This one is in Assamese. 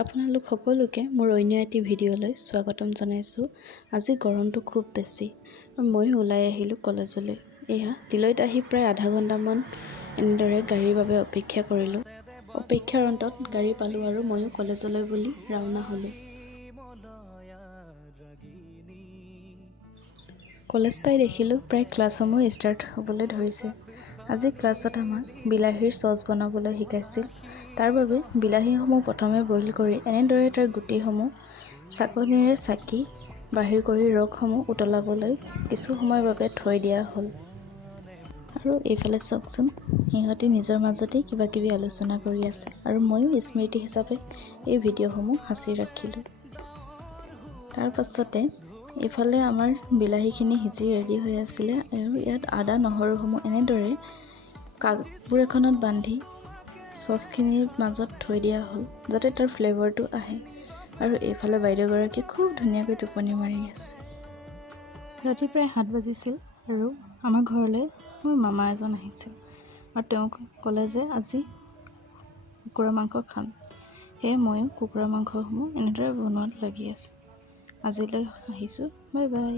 আপোনালোক সকলোকে মোৰ অন্য এটি ভিডিঅ'লৈ স্বাগতম জনাইছোঁ। আজি গৰমটো খুব বেছি আৰু ময়ো ওলাই আহিলোঁ কলেজলৈ। এয়া দিলৈত আহি প্ৰায় আধা ঘণ্টামান এনেদৰে গাড়ীৰ বাবে অপেক্ষা কৰিলোঁ। অপেক্ষাৰ অন্তত গাড়ী পালোঁ আৰু ময়ো কলেজলৈ বুলি ৰাওনা হ'লোঁ। কলেজ পাই দেখিলোঁ প্ৰায় ক্লাছসমূহ ষ্টাৰ্ট হ'বলৈ ধৰিছে। আজি ক্লাছত আমাক বিলাহীৰ চচ বনাবলৈ শিকাইছিল। তাৰ বাবে বিলাহীসমূহ প্ৰথমে বইল কৰি এনেদৰে তাৰ গুটিসমূহ চাকনিৰে চাকি বাহিৰ কৰি ৰসসমূহ উতলাবলৈ কিছু সময়ৰ বাবে থৈ দিয়া হ'ল। আৰু এইফালে চাওকচোন, সিহঁতে নিজৰ মাজতেই কিবা কিবি আলোচনা কৰি আছে আৰু ময়ো স্মৃতি হিচাপে এই ভিডিঅ'সমূহ সাঁচি ৰাখিলোঁ। তাৰ পাছতে এইফালে আমাৰ বিলাহীখিনি সিজি ৰেডি হৈ আছিলে আৰু ইয়াত আদা নহৰুসমূহ এনেদৰে কাপোৰ এখনত বান্ধি চচখিনিৰ মাজত থৈ দিয়া হ'ল যাতে তাৰ ফ্লেভাৰটো আহে। আৰু এইফালে বাইদেউগৰাকী খুব ধুনীয়াকৈ টোপনি মাৰি আছে। ৰাতি প্ৰায় 7 বাজিছিল আৰু আমাৰ ঘৰলৈ মোৰ মামা এজন আহিছিল আৰু তেওঁ ক'লে যে আজি কুকুৰা মাংস খাম। সেয়ে ময়ো কুকুৰা মাংসসমূহ এনেদৰে বনোৱাত লাগি আছোঁ। আজিলৈ আহিছোঁ, বাই বাই।